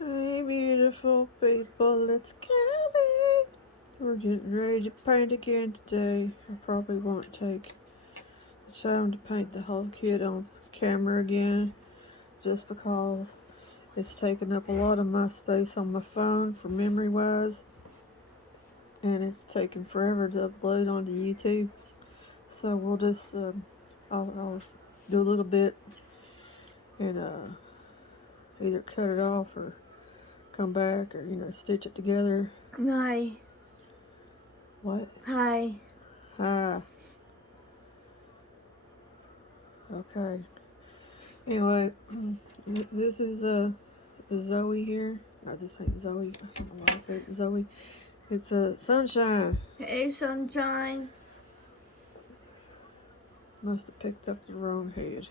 Hey, beautiful people, it's Kelly. We're getting ready to paint again today. I probably won't take the time to paint the whole kit on camera again, just because it's taking up a lot of my space on my phone for memory wise, and it's taking forever to upload onto YouTube. So we'll just, I'll do a little bit and either cut it off or come back or stitch it together. Hi. What? Hi. Hi. Okay. Anyway, this is Zoe here. No, this ain't Zoe. I don't know why I said Zoe. It's Sunshine. Hey, Sunshine. Must have picked up the wrong head.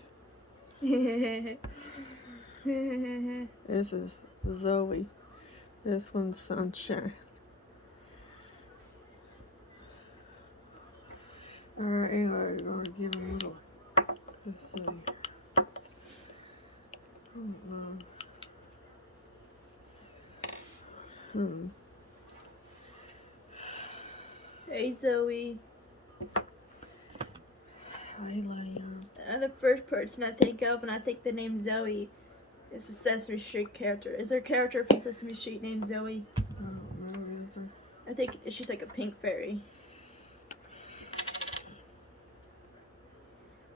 This is Zoe. This one's Sunshine. Alright, anyway, we're gonna give him a little. Let's see. Hey, Zoe. Hey, Liam. The first person I think of when I think the name Zoe is a Sesame Street character. Is there a character from Sesame Street named Zoe? I don't know, is there? I think she's like a pink fairy.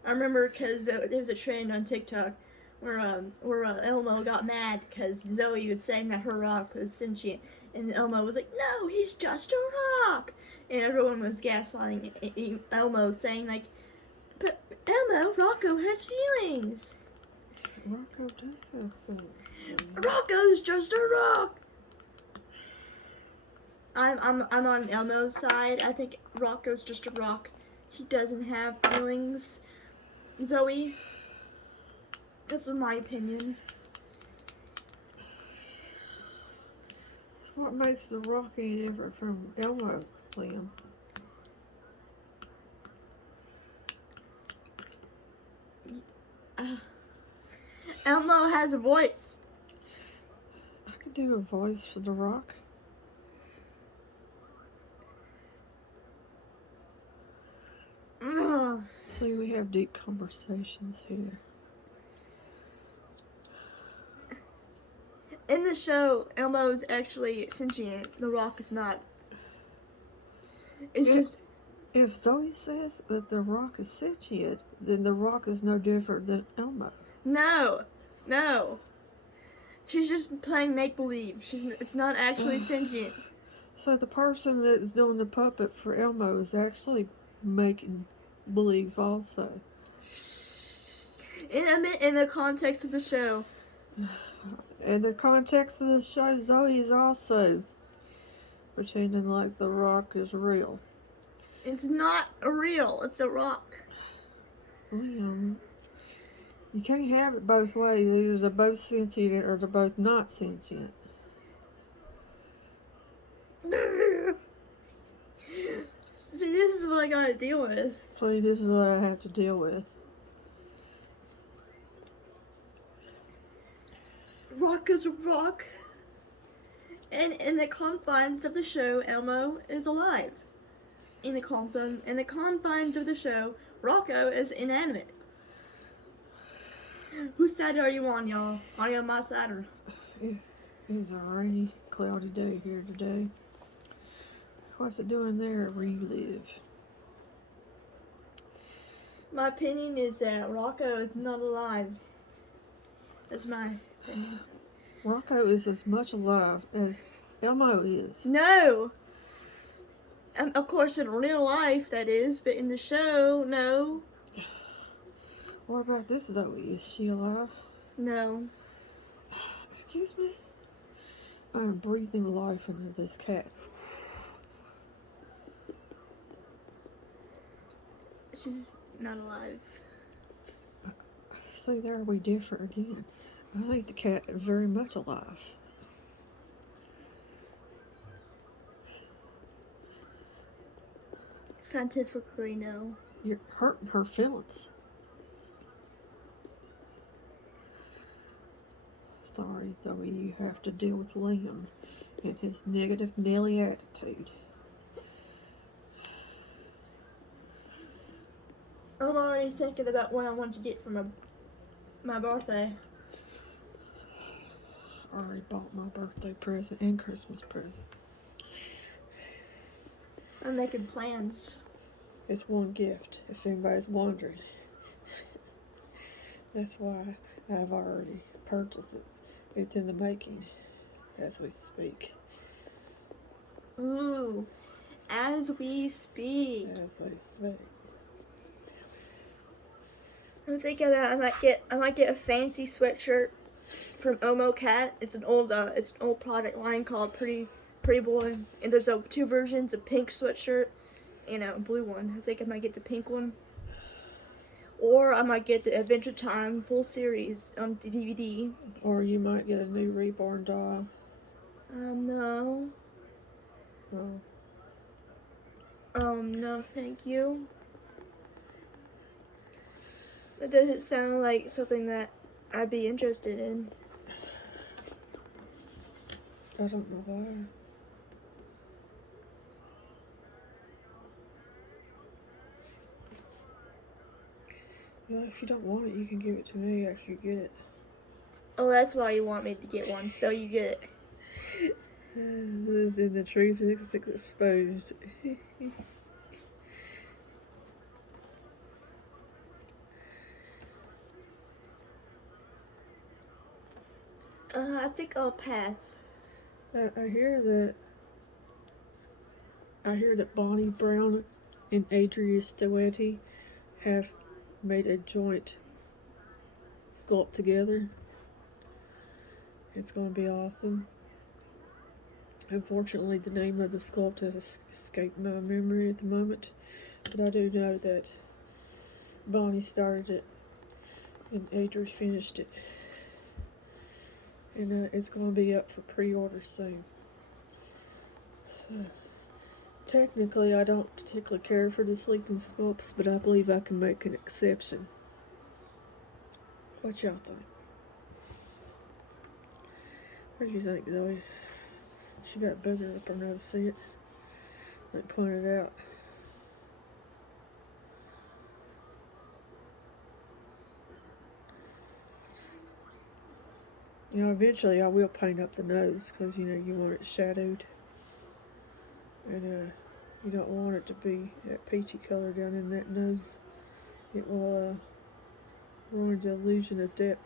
I remember because there was a trend on TikTok where Elmo got mad because Zoe was saying that her rock was sentient, and Elmo was like, "No, he's just a rock," and everyone was gaslighting Elmo, saying like, "But Elmo, Rocco has feelings. Rocco does have feelings. Rocco's just a rock." I'm on Elmo's side. I think Rocco's just a rock. He doesn't have feelings. Zoe, that's my opinion. So what makes the rock any different from Elmo, Liam? Elmo has a voice. I could do a voice for the rock. See, we have deep conversations here. In the show, Elmo is actually sentient. The rock is not. It's just. If Zoe says that the rock is sentient, then the rock is no different than Elmo. No. She's just playing make believe. It's not actually sentient. So the person that is doing the puppet for Elmo is actually making believe also. In the context of the show. In the context of the show, Zoe is also pretending like the rock is real. It's not real. It's a rock. Liam, you can't have it both ways. Either they're both sentient or they're both not sentient. See, this is what I gotta deal with. See, this is what I have to deal with. Rock is a rock. And in the confines of the show, Elmo is alive. In the confines of the show, Rocco is inanimate. Whose side are you on, y'all? Are you on my side or? It's a rainy, cloudy day here today. What's it doing there where you live? My opinion is that Rocco is not alive. That's my opinion. Rocco is as much alive as Elmo is. No! Of course, in real life, that is, but in the show, no. What about this Zoe? Is she alive? No. Excuse me? I'm breathing life into this cat. She's not alive. See, there we differ again. I think the cat is very much alive. Scientifically, no. You're hurting her feelings. sorry, Zoe, you have to deal with Liam and his negative Nelly attitude. I'm already thinking about what I want to get for my birthday. I already bought my birthday present and Christmas present. I'm making plans. It's one gift, if anybody's wondering. That's why I've already purchased it. It's in the making as we speak. Ooh, as we speak. As we speak. I'm thinking that I might get a fancy sweatshirt from Omo Cat. It's an old product line called Pretty Boy, and there's two versions: a pink sweatshirt and a blue one. I think I might get the pink one, or I might get the Adventure Time full series on DVD. Or you might get a new Reborn doll. No. Oh. No, thank you. That doesn't sound like something that I'd be interested in. I don't know why. Well, if you don't want it, you can give it to me after you get it. Oh, that's why you want me to get one, so you get it. And the truth is exposed. I think I'll pass. I hear that Bonnie Brown and Adria Stoetti have made a joint sculpt together. It's going to be awesome. Unfortunately, the name of the sculpt has escaped my memory at the moment, but I do know that Bonnie started it and Adria finished it. And it's going to be up for pre-order soon. So, technically, I don't particularly care for the sleeping sculpts, but I believe I can make an exception. What y'all think? What do you think, Zoe? She got booger up her nose, see it? Like pointed out. You know, eventually I will paint up the nose because, you know, you want it shadowed. And you don't want it to be that peachy color down in that nose. It will ruin the illusion of depth.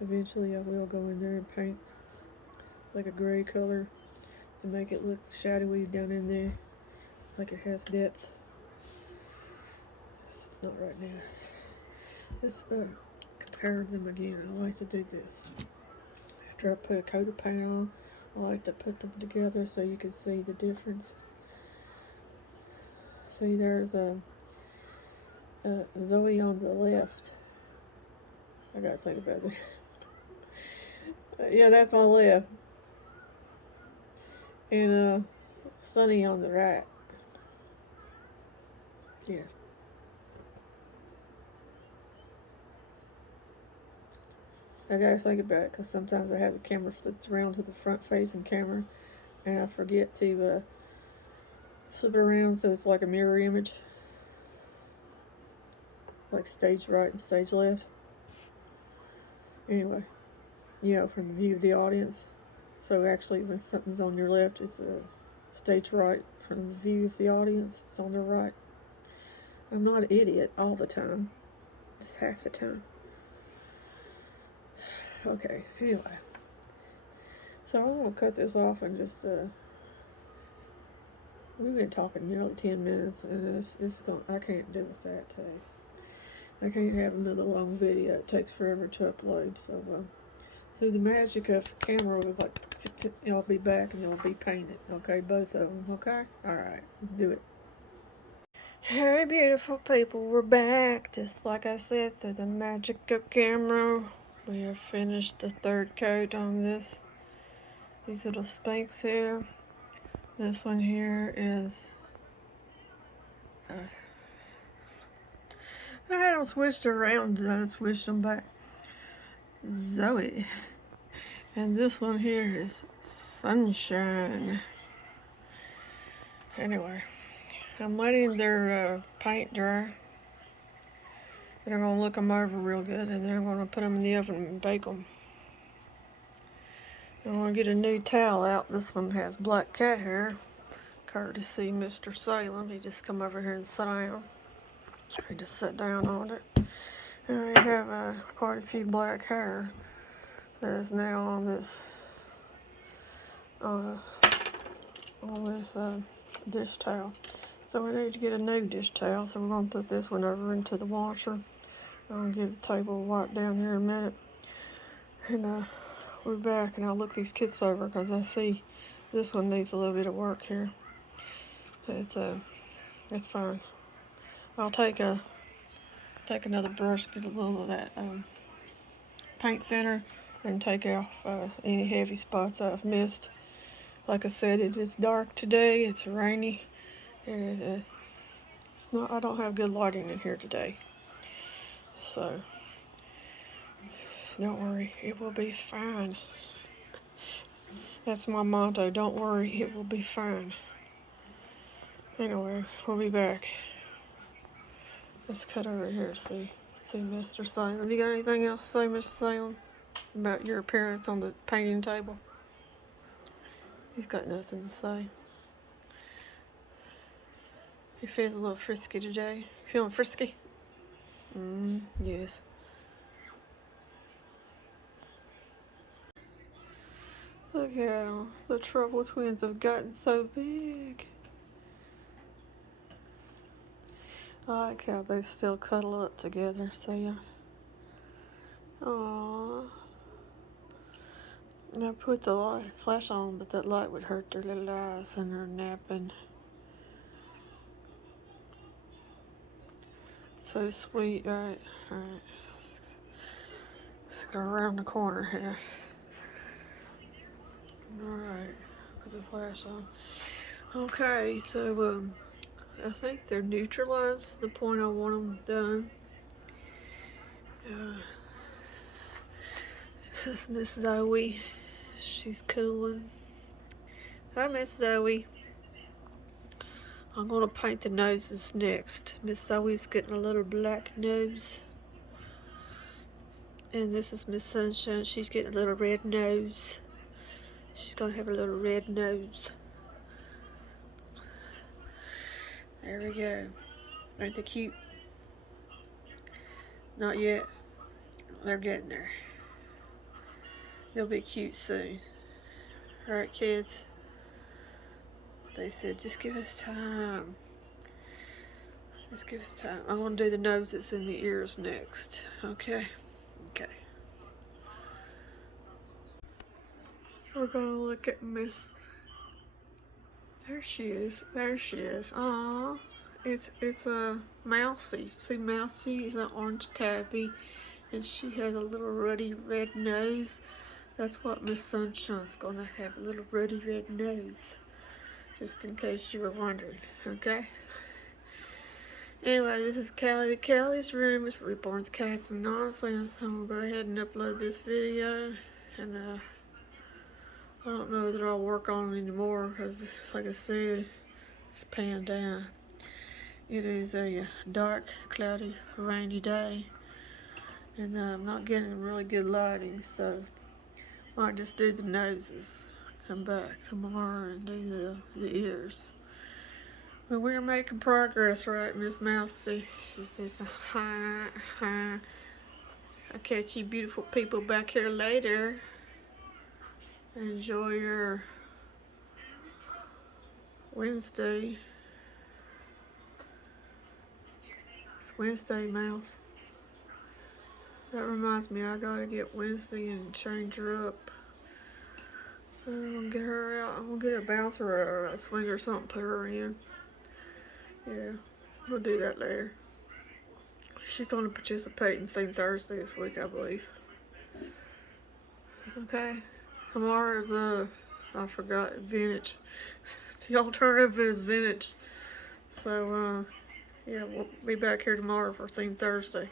Eventually I will go in there and paint like a gray color to make it look shadowy down in there, like it has depth. Not right now. Let's compare them again. I like to do this. After I put a coat of paint on, I like to put them together so you can see the difference. See, there's a Zoe on the left. I gotta think about this. Yeah, that's my left. And Sunny on the right. Yeah. I gotta think about it because sometimes I have the camera flipped around to the front facing camera and I forget to flip it around so it's like a mirror image. Like stage right and stage left. Anyway, you know, from the view of the audience. So actually when something's on your left, it's a stage right. From the view of the audience, it's on their right. I'm not an idiot all the time. Just half the time. Okay, anyway. So I'm going to cut this off and just, we've been talking nearly 10 minutes and this is going, I can't deal with that today. I can't have another long video. It takes forever to upload. So, through the magic of camera, we'll like, I'll be back and they'll be painted. Okay, both of them. Okay? Alright, let's do it. Hey, beautiful people, we're back. Just like I said, through the magic of camera, we have finished the third coat on these little Sphynx here. This one here is I had them switched around and I switched them back. Zoe. And this one here is Sunshine. Anyway, I'm letting their paint dry. Then I'm going to look them over real good, and then I'm going to put them in the oven and bake them. I'm going to get a new towel out. This one has black cat hair. Courtesy Mr. Salem. He just come over here and sat down. He just sat down on it. And I have quite a few black hair that is now on this dish towel. So we need to get a new dish towel. So we're going to put this one over into the washer. I'm going to give the table a wipe down here in a minute. And we're back, and I'll look these kits over because I see this one needs a little bit of work here. It's fine. I'll take another brush, get a little of that paint thinner, and take off any heavy spots I've missed. Like I said, it is dark today. It's rainy, and it's not. I don't have good lighting in here today, so don't worry, it will be fine. That's my motto. Don't worry, it will be fine. Anyway, we'll be back. Let's cut over here. See Mr. Salem. You got anything else to say, Mr. Salem, about your appearance on the painting table? He's got nothing to say. He feels a little frisky today. Feeling frisky? Yes. Look at them. The Trouble Twins have gotten so big. I like how they still cuddle up together, see ya? Aww. And I put the flash on, but that light would hurt their little eyes, and they're napping. So sweet, right? Alright. Let's go around the corner here. Alright, put the flash on. Okay, so I think they're neutralized to the point I want them done. This is Miss Zoe. She's cooling. Hi, Miss Zoe. I'm gonna paint the noses next. Miss Zoe's getting a little black nose. And this is Miss Sunshine. She's getting a little red nose. She's gonna have a little red nose. There we go. Aren't they cute? Not yet. They're getting there. They'll be cute soon. Alright, kids. They said, just give us time. Just give us time. I'm going to do the noses and the ears next. Okay? Okay. We're going to look at Miss... There she is. There she is. Aww. It's a Mousy. See, Mousy is an orange tabby, and she has a little ruddy red nose. That's what Miss Sunshine's going to have, a little ruddy red nose. Just in case you were wondering, okay? Anyway, this is Callie. Callie's room is Reborn Cats and Nonsense. So I'm going to go ahead and upload this video. And I don't know that I'll work on it anymore because, like I said, it's panned down. It is a dark, cloudy, rainy day. And I'm not getting really good lighting, so I might just do the noses. Come back tomorrow and do the ears. But we're making progress, right, Miss Mousy? She says, hi, hi. I'll catch you beautiful people back here later. Enjoy your Wednesday. It's Wednesday, Mouse. That reminds me, I gotta get Wednesday and change her up. I'm gonna get her out. I'm gonna get a bouncer or a swing or something, put her in. Yeah, we'll do that later. She's gonna participate in Theme Thursday this week, I believe. Okay. Tomorrow's I forgot, vintage. The alternative is vintage. So Yeah, we'll be back here tomorrow for Theme Thursday.